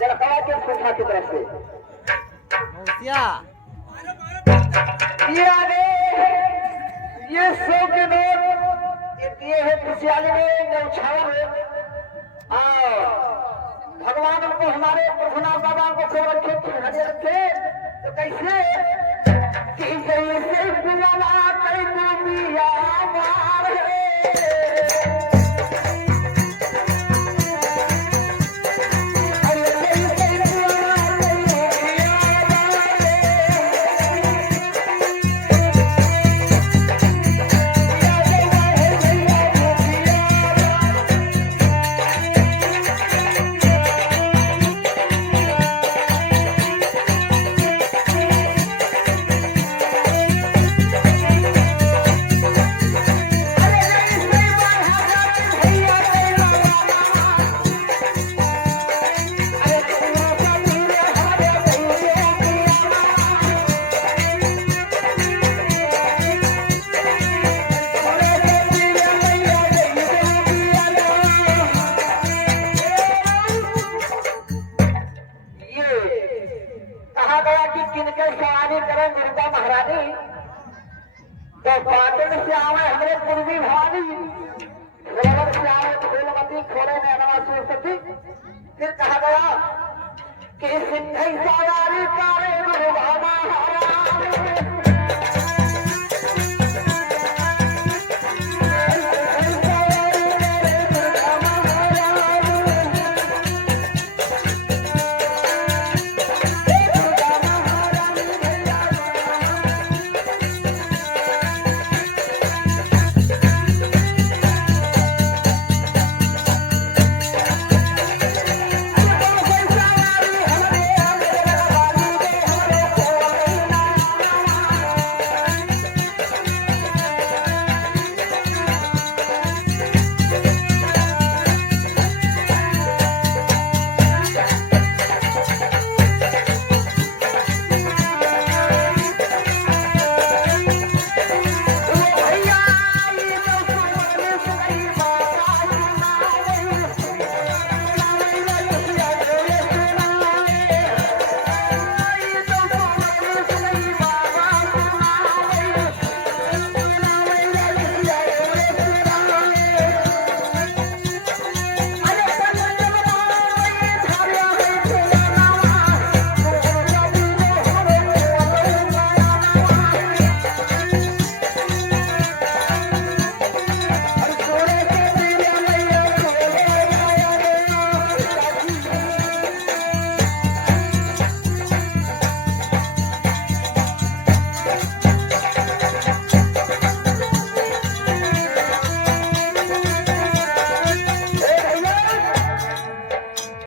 जरा कहा के सुखा की तरफ से मौसिया ये आगे ये 100 के नोट ये दिए हैं खुशहाली में न्यौछावर भगवान उनको हमारे प्रभुनाथ बाबा को खूब रखे हरे रखे तो कैसे कि जैसे बुलाना कई दुनिया मार किनके सवारी करें दुर्गा महारानी तो पाटन से आवे हमारे पूर्वी भवानी से आवे फूलमती खोड़े में अनवा सती फिर कहा गया कि सिंधई सवारी करे दुर्गा महारानी